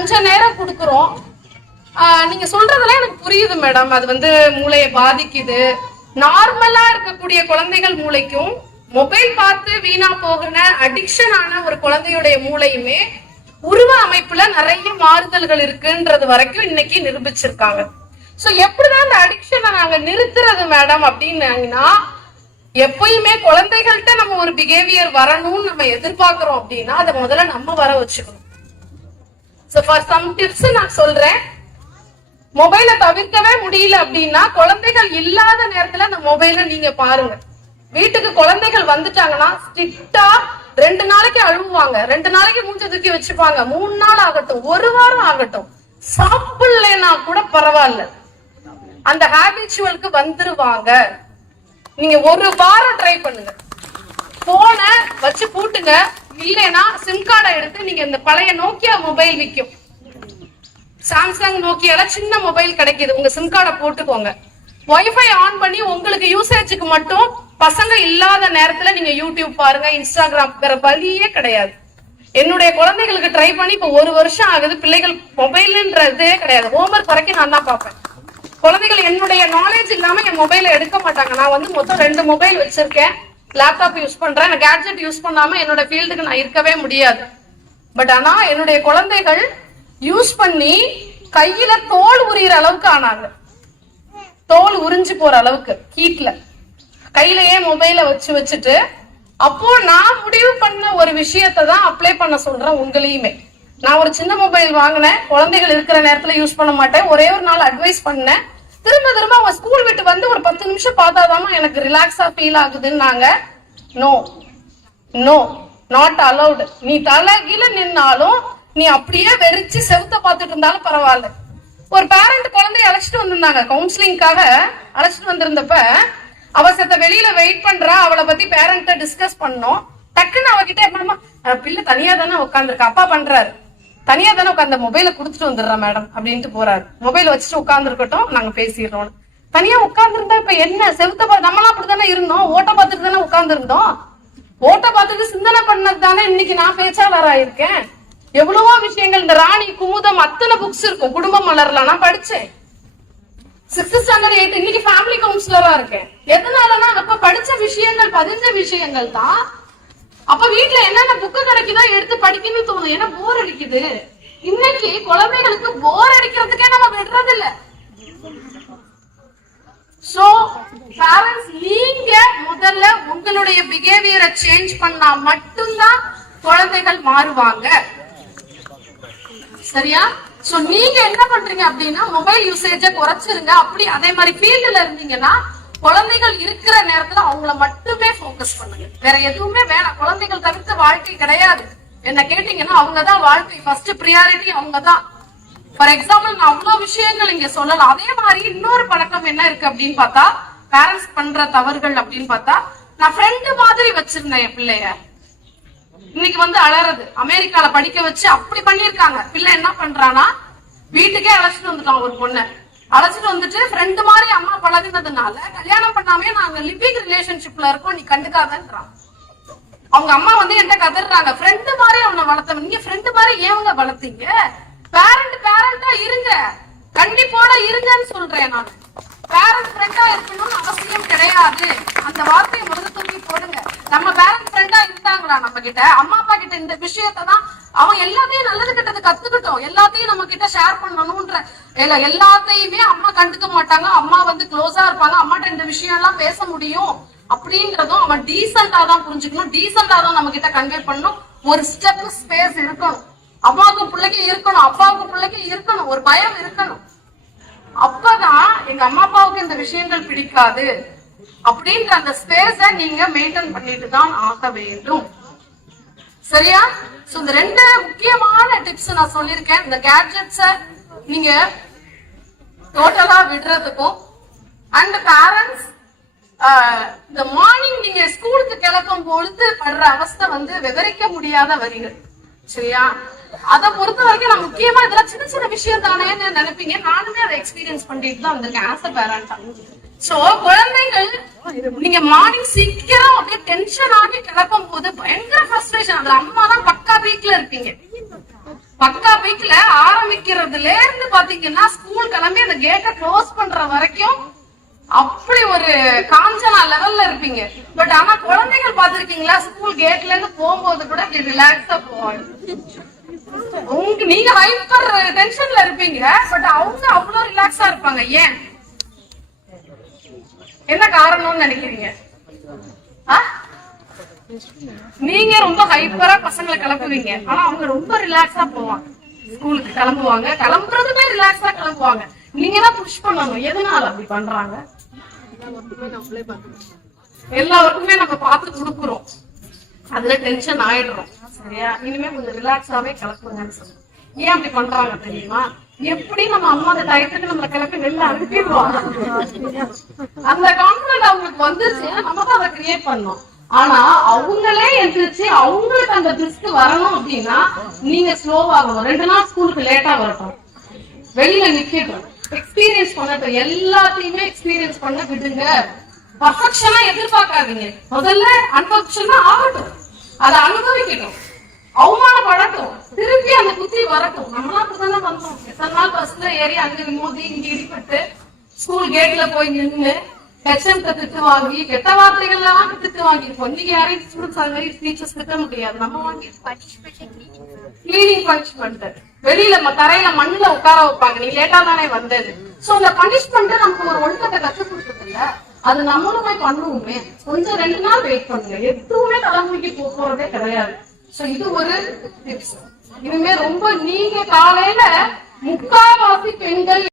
கொஞ்ச நேரம் கொடுக்குறோம். நீங்க சொல்றதெல்லாம் எனக்கு புரியுது மேடம். அது வந்து மூளையை பாதிக்குது. நார்மலா இருக்கக்கூடிய குழந்தைகள் மூளைக்கும் மொபைல் பார்த்து வீணா போகிற அடிக்ஷன் ஆன ஒரு குழந்தையுடைய மூளையுமே உருவ அமைப்புல நிறைய மாறுதல்கள் இருக்குன்றது வரைக்கும் இன்னைக்கு நிரூபிச்சிருக்காங்க. சோ எப்படிதான் இந்த அடிக்ஷனை நாங்க நிறுத்துறது மேடம் அப்படின்னா, எப்பயுமே குழந்தைகள்கிட்ட நம்ம ஒரு பிஹேவியர் வரணும்னு நம்ம எதிர்பார்க்கிறோம் அப்படின்னா அதை முதல்ல நம்ம வர வச்சுக்கணும். சோ ஃபார் சம் டிப்ஸ் நான் சொல்றேன். மொபைலை தவிர்க்கவே முடியல அப்படின்னா குழந்தைகள் இல்லாத நேரத்துல அந்த மொபைலை நீங்க பாருங்க. வீட்டுக்கு குழந்தைகள் வந்துட்டாங்கன்னா ஸ்ட்ரிக்டா 2 நாளைக்கு அழுவாங்க, 2 நாளைக்கு மூஞ்ச தூக்கி வச்சுப்பாங்க, 3 நாள் ஆகட்டும், 1 வாரம் ஆகட்டும், சாப்பிடலன்னா கூட பரவாயில்ல, அந்த ஹாபிச்சுவலுக்கு வந்துருவாங்க. நீங்க 1 வாரம் ட்ரை பண்ணுங்க. போன வச்சு பூட்டுங்க. இல்லைன்னா சிம் கார்டை எடுத்து நீங்க இந்த பழைய நோக்கியா மொபைல் விற்கும், சாம்சங் நோக்கியால சின்ன மொபைல் கிடைக்குது, உங்க சிம் கார்டை போட்டுக்கோங்க. வைஃபை ஆன் பண்ணி உங்களுக்கு யூசேஜுக்கு மட்டும் பசங்க இல்லாத நேரத்துல நீங்க யூடியூப் பாருங்க, இன்ஸ்டாகிராம், வேற வழியே கிடையாது. என்னுடைய குழந்தைகளுக்கு ட்ரை பண்ணி இப்ப 1 வருஷம் ஆகுது. பிள்ளைகள் மொபைல்ன்றதே கிடையாது. ஹோம்ஒர்க் வரைக்கும் நான் தான் பார்ப்பேன். குழந்தைகள் என்னுடைய நாலேஜ் இல்லாம என் மொபைலை எடுக்க மாட்டாங்க. நான் வந்து மொத்தம் 2 மொபைல் வச்சிருக்கேன், லேப்டாப் யூஸ் பண்றேன். கேட்ஜெட் யூஸ் பண்ணாம என்னோட ஃபீல்டுக்கு நான் இருக்கவே முடியாது. பட் ஆனா என்னுடைய குழந்தைகள் யூஸ் பண்ணி கையில தோல் உரியிற அளவுக்கு ஆனாங்க. தோல் உறிஞ்சு போற அளவுக்கு ஹீட்ல கையிலேயே மொபைல வச்சுட்டு, அப்போ நான் முடிவு பண்ண ஒரு விஷயத்தை தான் அப்ளை பண்ண சொல்றேன் உங்களையுமே. நான் ஒரு சின்ன மொபைல் வாங்கினேன், குழந்தைகள் இருக்கிற நேரத்துல யூஸ் பண்ண மாட்டேன். ஒரே ஒரு நாள் அட்வைஸ் பண்ணேன். திரும்ப அவங்க ஸ்கூல் விட்டு வந்து ஒரு 10 நிமிஷம் பார்த்தாதாமா எனக்கு ரிலாக்ஸா ஃபீல் ஆகுதுன்னாங்க. No no, not allowed. நீ தலைகீழ நின்னாலும், நீ அப்படியே வெறிச்சு செவுத்த பார்த்துட்டு இருந்தாலும் பரவாயில்ல. ஒரு பேரண்ட் குழந்தைய அழைச்சிட்டு வந்திருந்தாங்க, கவுன்சிலிங்காக அழைச்சிட்டு வந்திருந்தப்ப அவ செத்த வெளியில வெயிட் பண்றா. அவளை பத்தி பேரண்ட்ட டிஸ்கஸ் பண்ணோம். டக்குன்னு அவகிட்ட என்னமா, பிள்ளை தனியா தானே உட்காந்துருக்கா, அப்பா பண்றாரு, தனியா தானே உட்காந்து மொபைலை கொடுத்துட்டு வந்துடுறேன் மேடம் அப்படின்ட்டு போறாரு. மொபைல் வச்சுட்டு உட்கார்ந்து இருக்கட்டும், நாங்க பேசிடுறோம். தனியா உட்கார்ந்துருந்தா இப்ப என்ன, செவுத்த நம்மளாம் அப்படித்தானே இருந்தோம், ஓட்ட பார்த்துட்டு தானே உட்கார்ந்து இருந்தோம். ஓட்ட பார்த்துட்டு சிந்தனை பண்ணது தானே இன்னைக்கு நான் பேச்சாளரா இருக்கேன். எவ்வளவோ விஷயங்கள், இந்த ராணி குமுதம் அத்தனை புக்ஸ் இருக்கும், குடும்ப மலர்ல நான் படிச்சேன். 6th ஸ்டாண்டர்ட் 8th இன்னைக்கு ஃபேமிலி கவுன்சிலரா இருக்கேன். எதனாலனா அப்ப படிச்ச விஷயங்கள், பதிஞ்ச விஷயங்கள் தான். அப்ப வீட்டுல என்னென்ன புக்கு கிடைக்குதோ எடுத்து படிக்கணும்னு தோணும். ஏன்னா போர் அடிக்குது. இன்னைக்கு குழந்தைகளுக்கு போர் அடிக்கிறதுக்கே நம்ம விடுறது இல்ல. சோ பேரண்ட்ஸ், நீங்க முதல்ல உங்களுடைய பிஹேவியரை சேஞ்ச் பண்ணா மட்டும்தான் குழந்தைகள் மாறுவாங்க. சரியா? சோ நீங்க என்ன பண்றீங்க அப்படின்னா, மொபைல் யூசேஜ குறைச்சிருங்க. அப்படி அதே மாதிரி ஃபீல்டுல இருந்தீங்கன்னா குழந்தைகள் இருக்கிற நேரத்துல அவங்கள மட்டுமே போக்கஸ் பண்ணுங்க. வேற எதுவுமே வேணாம். குழந்தைகள் தவிர்த்து வாழ்க்கை கிடையாது. என்ன கேட்டீங்கன்னா அவங்கதான் வாழ்க்கை, ஃபர்ஸ்ட் பிரியாரிட்டி அவங்கதான். ஃபார் எக்ஸாம்பிள், நான் அவ்வளவு விஷயங்கள் இங்க சொல்லலாம். அதே மாதிரி இன்னொரு பழக்கம் என்ன இருக்கு அப்படின்னு பார்த்தா, பேரண்ட்ஸ் பண்ற தவறுகள் அப்படின்னு பார்த்தா, நான் ஃப்ரெண்டு மாதிரி வச்சிருந்தேன் என் பிள்ளைய. இன்னைக்கு வந்து அலறது. அமெரிக்கால படிக்க வச்சு அப்படி பண்ணிருக்காங்க. பிள்ளை என்ன பண்றானா, வீட்டுக்கே அழைச்சிட்டு வந்துட்டான். ஒரு பொண்ணை அழைச்சிட்டு வந்துட்டு ஃப்ரெண்டு மாதிரி அம்மா பழகினதுனால கல்யாணம் பண்ணாமே நாங்க லிவிங் ரிலேஷன்ஷிப்ல இருக்கோம், நீ கண்டுக்காதன்றான். அவங்க அம்மா வந்து என்கிட்ட கதறாங்க, ஃப்ரெண்டு மாதிரி அவனை வளர்த்தவன், நீங்க ஃப்ரெண்டு மாதிரி ஏவங்க வளர்த்தீங்க? பேரண்டா இருங்க, கண்டிப்போட இருங்கன்னு சொல்றேன் நான். பேரண்ட் ஃப்ரெண்டா இருக்கணும்னு அவசியம் கிடையாது. அந்த வார்த்தையை முதல்ல தூக்கி போடுங்க. நம்ம பேரண்ட் ஃப்ரெண்டா இருந்தாங்களா நம்ம கிட்ட? அம்மா அப்பா கிட்ட இந்த விஷயத்தை தான் அவன் எல்லாத்தையும் நல்லது கிட்டது கத்துக்கிட்டோம், எல்லாத்தையும் நம்ம கிட்ட ஷேர் பண்ணணும்ன்ற எல்லாத்தையுமே அம்மா கண்டுக்க மாட்டாங்க. அம்மா வந்து க்ளோஸா இருப்பாங்க, அம்மாட்ட இந்த விஷயம் எல்லாம் பேச முடியும் அப்படின்றதும் அவன் டீசெண்டா தான் புரிஞ்சுக்கணும், டீசெண்டா தான் நம்ம கிட்ட கன்வே பண்ணணும். ஒரு ஸ்டெப் ஸ்பேஸ் இருக்கணும். அம்மாவுக்கும் பிள்ளைக்கும் இருக்கணும், அப்பாவுக்கும் பிள்ளைக்கும் இருக்கணும், ஒரு பயம் இருக்கணும். அப்பதான் எங்க அம்மா அப்பாவுக்கு இந்த விஷயங்கள் பிடிக்காது அப்படின்ற அந்த ஸ்பேஸ நீங்க மெயின்டைன் பண்ணிட்டு தான் ஆக வேண்டும். சரியா? சோ இந்த 2 முக்கியமான டிப்ஸ் நான் சொல்லியிருக்கேன். இந்த கேட்ஜெட்ஸ நீங்க டோட்டலா விடுறதுக்கும், அண்ட் பேரண்ட்ஸ் இந்த மார்னிங் நீங்க ஸ்கூலுக்கு கிளப்பும் பொழுது படுற அவஸ்தை வந்து விவரிக்க முடியாத வரிகள். சரியா? அதை பொறுத்த வரைக்கும் நான் முக்கியமா இதெல்லாம் சின்ன சின்ன விஷயம் தானேன்னு நினைப்பீங்க. நானுமே அதை எக்ஸ்பீரியன்ஸ் பண்ணிட்டு தான் வந்திருக்கேன் ஆஸ் அ பேரண்டா. சோ குழந்தைகள் நீங்க மார்னிங் சீக்கிரம் அப்படியே டென்ஷன் ஆகி கிளப்பும் போது பயங்கர ஃப்ரஸ்ட்ரேஷன். அதுல அம்மா தான் பக்கா வீக்ல இருப்பீங்க. பக்கா பைக்ல ஆரம்பிக்கிறதுல இருந்து பாத்தீங்கன்னா ஸ்கூல் கிளம்பி அந்த கேட்டை க்ளோஸ் பண்ற வரைக்கும் அப்படி ஒரு காஞ்சனா லெவல்ல இருப்பீங்க. பட் ஆனா குழந்தைகள் பாத்திருக்கீங்களா, ஸ்கூல் கேட்ல இருந்து போகும்போது கூட அப்படி ரிலாக்ஸா போவாங்க. நீங்க ஹைப்பர் டென்ஷன்ல இருப்பீங்க, பட் அவங்க அவ்வளவு ரிலாக்ஸா இருப்பாங்க. ஏன், என்ன காரணம்னு நினைக்கிறீங்க? நீங்க ரொம்ப ஹைப்பரா பசங்களை கிளப்புவீங்க, ஆனா அவங்க ரொம்ப ரிலாக்ஸா போவாங்க. ஸ்கூலுக்கு கிளம்புவாங்க, கிளம்புறதுமே ரிலாக்ஸா கிளம்புவாங்க. நீங்க தான் புஷ் பண்ணணும். எதனால அப்படி பண்றாங்க? எல்லாருக்குமே நம்ம பார்த்து கொடுக்குறோம், அதுல டென்ஷன் ஆயிடுறோம். சரியா? இனிமே கொஞ்சம் ரிலாக்ஸாவே கிளப்புங்கன்னு சொல்லுங்க. ஏன் அப்படி பண்றாங்க தெரியுமா? எப்படி நம்ம அம்மா அந்த டயத்துக்கு நம்மள கிளப்பி வெளில அனுப்பிடுவாங்க. அந்த கான்பிடன்ட் அவங்களுக்கு வந்துச்சு, நம்ம தான் அதை கிரியேட் பண்ணோம். ஆனா அவங்களே எந்திரிச்சு அவங்களுக்கு அந்த ரிஸ்க் வரணும் அப்படின்னா நீங்க ஸ்லோவாகணும். 2 நாள் ஸ்கூலுக்கு லேட்டா வரட்டும், வெளியில நிக்கட்டும், எக்ஸ்பீரியன்ஸ் பண்ணட்டும். எல்லாத்தையுமே எக்ஸ்பீரியன்ஸ் பண்ண விடுங்க. பர்ஃபெக்ஷனா எதிர்பார்க்காதீங்க. முதல்ல அன்பர்ஃபெக்ஷனா ஆகட்டும், அதை அனுபவிக்கட்டும், அவமானப்படட்டும், திருப்பி அந்த புத்தி வரட்டும். நம்மளாம் அப்படித்தானே வந்தோம். எத்தனை நாள் பஸ்ல ஏறி அங்க மோதி இங்க இடிப்பட்டு ஸ்கூல் கேட்ல போய் நின்று ஹெச்எம்கிட்ட திட்டு வாங்கி கெட்ட வார்த்தைகள்லாம் திட்டு வாங்கிருப்போம். நீங்க யாரையும் ஸ்டூடெண்ட்ஸ் அந்த மாதிரி டீச்சர்ஸ் திட்ட முடியாது. நம்ம வாங்கி கிளீனிங் பனிஷ்மெண்ட், வெளியில தரையில மண்ணுல உட்கார வைப்பாங்க, நீ லேட்டா தானே வந்தது. சோ அந்த பனிஷ்மெண்ட் நமக்கு ஒரு ஒழுக்கத்தை கற்றுக் கொடுத்தது இல்ல, அது நம்மளுமே பண்ணுவோமே. கொஞ்சம் 2 நாள் வெயிட் பண்ணுங்க, எதுவுமே தலைமுறைக்கு போறதே கிடையாது. சோ இது ஒரு டிப்ஸ். இனிமே ரொம்ப நீங்க காலையில 3/4 பெண்கள்